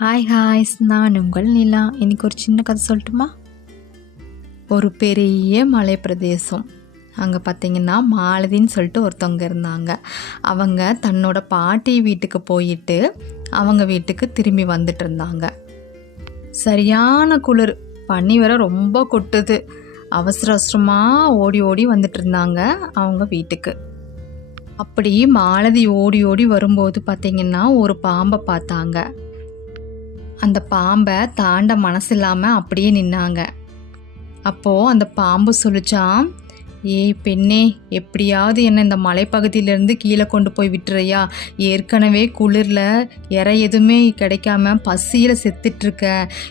Hi ஹாய்ஸ் நான் உங்கள் நிலா. இன்னைக்கு ஒரு சின்ன கதை சொல்லட்டுமா? ஒரு பெரிய மலை பிரதேசம் அங்கே பார்த்தீங்கன்னா மாலதின்னு சொல்லிட்டு ஒருத்தவங்க இருந்தாங்க. அவங்க தன்னோட பாட்டி வீட்டுக்கு போயிட்டு அவங்க வீட்டுக்கு திரும்பி வந்துட்டு இருந்தாங்க. சரியான குளிர். பனி வர ரொம்ப கொட்டுது. அவசர அவசரமாக ஓடி ஓடி வந்துட்டு இருந்தாங்க அவங்க வீட்டுக்கு. அப்படி மாலதி ஓடி ஓடி வரும்போது பார்த்தீங்கன்னா ஒரு பாம்பை பார்த்தாங்க. அந்த பாம்பை தாண்ட மனசில்லாமல் அப்படியே நின்னாங்க. அப்போது அந்த பாம்பு சொல்லிச்சான் ஏய் பெண்ணே எப்படியாவது என்ன இந்த மலைப்பகுதியிலேருந்து கீழே கொண்டு போய் விட்டுறையா? ஏற்கனவே குளிரில் இற எதுவுமே கிடைக்காம பசியில் செத்துட்ருக்க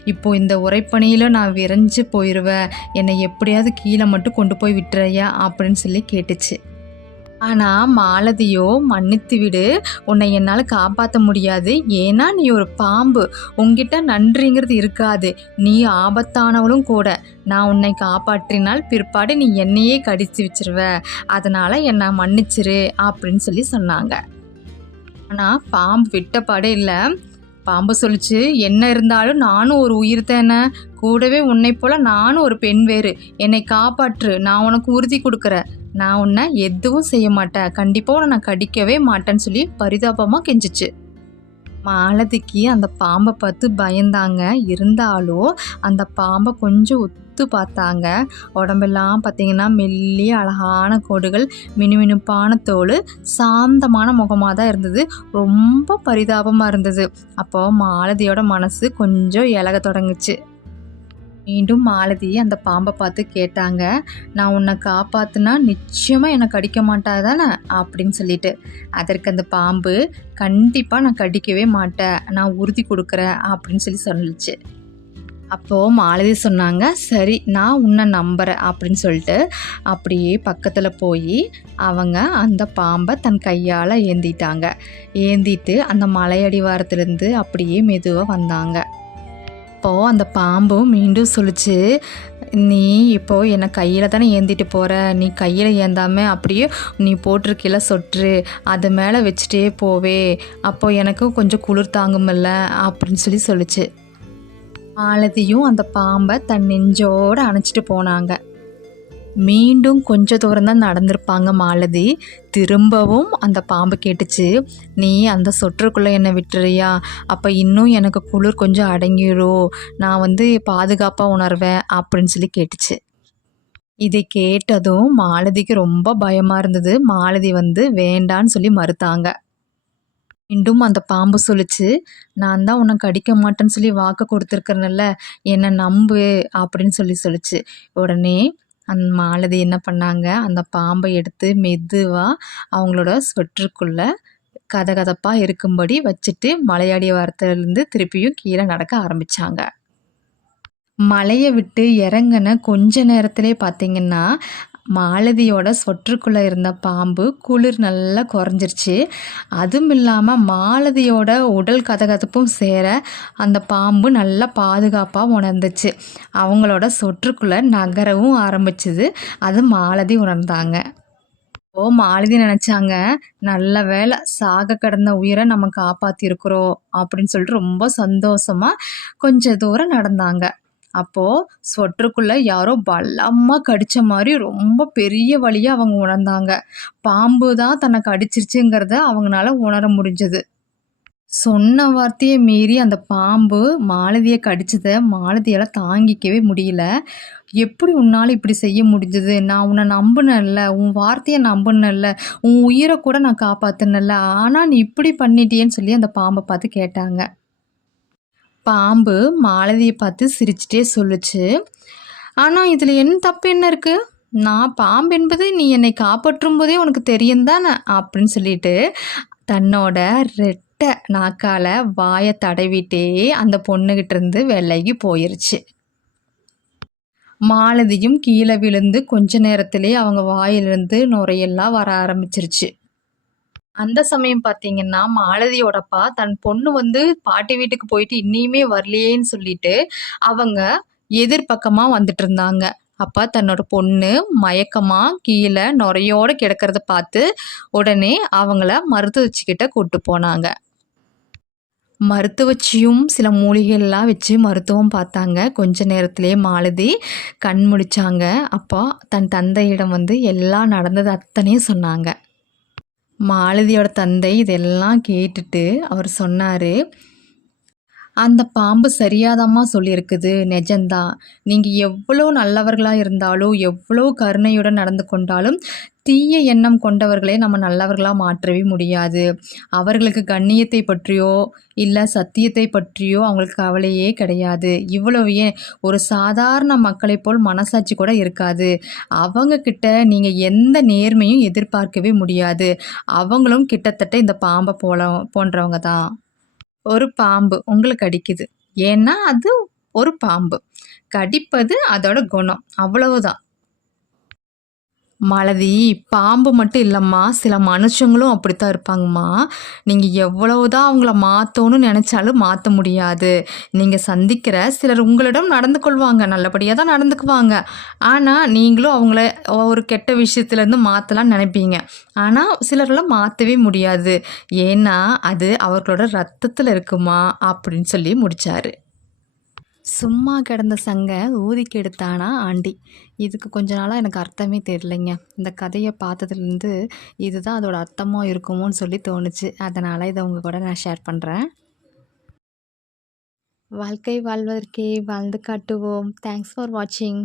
இப்போது இந்த உரைப்பணியில் நான் விரைஞ்சு போயிடுவேன் என்னை எப்படியாவது கீழே மட்டும் கொண்டு போய் விட்டுறையா? அப்படின்னு சொல்லி கேட்டுச்சு. ஆனால் மாலதியோ மன்னித்து விடு. உன்னை என்னால் காப்பாற்ற முடியாது. ஏன்னா நீ ஒரு பாம்பு. உங்ககிட்ட நன்றிங்கிறது இருக்காது. நீ ஆபத்தானவளும் கூட. நான் உன்னை காப்பாற்றினால் பிற்பாடு நீ என்னையே கடித்து வச்சிருவ. அதனால் என்னை மன்னிச்சிரு அப்படின்னு சொல்லி சொன்னாங்க. ஆனால் பாம்பு விட்டப்பாடே இல்லை. பாம்பு சொல்லிச்சு என்ன இருந்தாலும் நானும் ஒரு உயிர் தானே. கூடவே உன்னை போல நானும் ஒரு பெண் வேறு. என்னை காப்பாற்று. நான் உனக்கு உறுதி கொடுக்குறேன். நான் உன்னை எதுவும் செய்ய மாட்டேன். கண்டிப்பாக உன்னை நான் கடிக்கவே மாட்டேன்னு சொல்லி பரிதாபமாக கெஞ்சிச்சு. மாலதிக்கு அந்த பாம்பை பார்த்து பயந்தாங்க. இருந்தாலும் அந்த பாம்பை கொஞ்சம் ஒத்து பார்த்தாங்க. உடம்பெல்லாம் பார்த்தீங்கன்னா மெல்லிய அழகான கோடுகள் மினுமினுப்பான தோல் சாந்தமான முகமாக தான் இருந்தது. ரொம்ப பரிதாபமாக இருந்தது. அப்போது மாலதியோட மனசு கொஞ்சம் இலக தொடங்குச்சு. மீண்டும் மாலதி அந்த பாம்பை பார்த்து கேட்டாங்க. நான் உன்னை காப்பாத்துனா நிச்சயமாக என்னை கடிக்க மாட்டா தானே அப்படின்னு சொல்லிட்டு. அதற்கு அந்த பாம்பு கண்டிப்பாக நான் கடிக்கவே மாட்டேன். நான் உறுதி கொடுக்குறேன். அப்படின்னு சொல்லி சொல்லிச்சு. அப்போது மாலதி சொன்னாங்க சரி நான் உன்னை நம்புகிறேன் அப்படின்னு சொல்லிட்டு அப்படியே பக்கத்தில் போய் அவங்க அந்த பாம்பை தன் கையால் ஏந்திட்டாங்க. ஏந்திட்டு அந்த மலையடிவாரத்துலேருந்து அப்படியே மெதுவாக வந்தாங்க. அப்போது அந்த பாம்பும் மீண்டும் சொல்லிச்சு நீ இப்போது என்னை கையில் தானே ஏந்திட்டு போகிற நீ கையில் ஏந்தாமல் அப்படியே நீ போட்டிருக்கீல சொற்று அது மேலே வச்சுட்டே போவே. அப்போது எனக்கும் கொஞ்சம் குளிர் தாங்குமில்ல அப்படின்னு சொல்லி சொல்லிச்சு. மாலதியும் அந்த பாம்பை தன் நெஞ்சோடு அணைச்சிட்டு போனாங்க. மீண்டும் கொஞ்ச தூரம் தான் நடந்திருப்பாங்க மாலதி. திரும்பவும் அந்த பாம்பு கேட்டுச்சு நீ அந்த சொற்றுக்குள்ளே என்னை விட்டுறியா? அப்போ இன்னும் எனக்கு குளிர் கொஞ்சம் அடங்கிடும் நான் வந்து பாதுகாப்பாக உணர்வேன் அப்படின்னு சொல்லி கேட்டுச்சு. இதை கேட்டதும் மாலதிக்கு ரொம்ப பயமாக இருந்தது. மாலதி வந்து வேண்டான்னு சொல்லி மறுத்தாங்க. மீண்டும் அந்த பாம்பு சொல்லிச்சு நான் தான் உனக்கு அடிக்க மாட்டேன்னு சொல்லி வாக்கு கொடுத்துருக்குறேன்ல என்னை நம்பு அப்படின்னு சொல்லி சொல்லிச்சு. உடனே அந்த மாலதி என்ன பண்ணாங்க? அந்த பாம்பை எடுத்து மெதுவாக அவங்களோட ஸ்வெட்டருக்குள்ளே கதகதப்பாக இருக்கும்படி வச்சுட்டு மலையாடி வாரத்துலேருந்து திருப்பியும் கீழே நடக்க ஆரம்பித்தாங்க மலையை விட்டு இறங்கின கொஞ்ச நேரத்திலே பார்த்தீங்கன்னா மாலதியோட சொற்றுக்குள்ளே இருந்த பாம்பு குளிர் நல்லா குறைஞ்சிருச்சு. அதுவும் இல்லாமல் மாலதியோட உடல் கதகதப்பும் சேர அந்த பாம்பு நல்லா பாதுகாப்பாக உணர்ந்துச்சு. அவங்களோட சொற்றுக்குள்ளே நகரவும் ஆரம்பிச்சுது. அது மாலதி உணர்ந்தாங்க. ஓ மாலதி நினச்சாங்க நல்ல வேலை சாக கடந்த உயிரை நம்ம காப்பாற்றிருக்கிறோம் அப்படின்னு சொல்லிட்டு ரொம்ப சந்தோஷமாக கொஞ்சம் தூரம் நடந்தாங்க. அப்போது ஸ்வெட்டருக்குள்ளே யாரோ பலமாக கடித்த மாதிரி ரொம்ப பெரிய வழியாக அவங்க உணர்ந்தாங்க. பாம்பு தான் தன்னை கடிச்சிருச்சுங்கிறத அவங்களால உணர முடிஞ்சது. சொன்ன வார்த்தையை மீறி அந்த பாம்பு மாலதியை கடிச்சதை மாலதியால் தாங்கிக்கவே முடியல. எப்படி உன்னால் இப்படி செய்ய முடிஞ்சது? நான் உன்னை நம்பினேன்ல உன் வார்த்தையை நம்பினேன்ல உன் உயிரை கூட நான் காப்பாற்றினேன்ல ஆனால் நீ இப்படி பண்ணிட்டியேன்னு சொல்லி அந்த பாம்பை பார்த்து கேட்டாங்க. பாம்பு மாலதியை பார்த்து சிரிச்சிட்டே சொல்லுச்சு. ஆனால் இதில் என்ன தப்பு என்ன இருக்குது நான் பாம்பு என்பது நீ என்னை காப்பாற்றும் போதே உனக்கு தெரியும் தானே? அப்படின்னு சொல்லிட்டு தன்னோட ரெட்டை நாக்கால் வாயை தடவிட்டே அந்த பொண்ணுகிட்ட இருந்து விலகி போயிருச்சு. மாலதியும் கீழே விழுந்து கொஞ்ச நேரத்திலே அவங்க வாயிலிருந்து நுரையெல்லாம் வர ஆரம்பிச்சிருச்சு. அந்த சமயம் பார்த்தீங்கன்னா, மாலதியோடப்பா தன் பொண்ணு வந்து பாட்டி வீட்டுக்கு போயிட்டு இன்னியுமே வரலையேன்னு சொல்லிட்டு, அவங்க எதிர்பக்கமாக வந்துட்டு இருந்தாங்க. அப்பா தன்னோட பொண்ணு மயக்கமாக கீழே நுரையோட கிடக்கிறத பார்த்து, உடனே அவங்கள மருத்துவச்சிக்கிட்ட கூட்டு போனாங்க. மருத்துவச்சியும் சில மூலிகைகள்லாம் வச்சு மருத்துவம் பார்த்தாங்க. கொஞ்ச நேரத்திலே மாலதி கண் முழிச்சாங்க. அப்போ தன் தந்தையிடம் வந்து எல்லாம் நடந்தது அத்தனையும் சொன்னாங்க. மாலதியோட தந்தை இதெல்லாம் கேட்டுட்டு அவர் சொன்னார் அந்த பாம்பு சரியாதம்மா சொல்லியிருக்குது. நிஜம்தான் நீங்கள் எவ்வளோ நல்லவர்களாக இருந்தாலும் எவ்வளோ கருணையுடன் நடந்து கொண்டாலும் தீய எண்ணம் கொண்டவர்களை நம்ம நல்லவர்களாக மாற்றவே முடியாது. அவர்களுக்கு கண்ணியத்தை பற்றியோ இல்லை சத்தியத்தை பற்றியோ அவங்களுக்கு கவலையே கிடையாது. இவ்வளவு ஏன்? ஒரு சாதாரண மக்களை போல் மனசாட்சி கூட இருக்காது. அவங்கக்கிட்ட நீங்கள் எந்த நேர்மையும் எதிர்பார்க்கவே முடியாது. அவங்களும் கிட்டத்தட்ட இந்த பாம்பை போல போன்றவங்க தான். ஒரு பாம்பு உங்களுக்கு கடிக்குது ஏன்னா அது ஒரு பாம்பு. கடிப்பது அதோட குணம். அவ்வளவுதான். மலதி பாம்பு மட்டும் இல்லைம்மா. சில மனுஷங்களும் அப்படித்தான் இருப்பாங்கம்மா. நீங்கள் எவ்வளவுதான் அவங்கள மாற்றணும்னு நினச்சாலும் மாற்ற முடியாது. நீங்கள் சந்திக்கிற சிலர் உங்களிடம் நடந்து கொள்வாங்க. நல்லபடியாக தான் நடந்துக்குவாங்க. ஆனால் நீங்களும் அவங்கள ஒரு கெட்ட விஷயத்துலேருந்து மாற்றலாம் நினைப்பீங்க. ஆனால் சிலரெல்லாம் மாற்றவே முடியாது. ஏன்னா அது அவர்களோட ரத்தத்தில் இருக்குமா அப்படின்னு சொல்லி முடித்தார் சும்மா கிடந்த சங்கை ஊதிக்கு எடுத்தானா ஆண்டி? இதுக்கு கொஞ்ச நாளாக எனக்கு அர்த்தமே தெரிலைங்க இந்த கதையை பார்த்ததுலேருந்து இதுதான் அதோட அர்த்தமாக இருக்குமோன்னு சொல்லி தோணுச்சு. அதனால் இதை உங்கள் கூட நான் ஷேர் பண்ணுறேன் வாழ்க்கை வாழ்வதற்கே வாழ்ந்து காட்டுவோம். தேங்க்ஸ் ஃபார் வாட்சிங்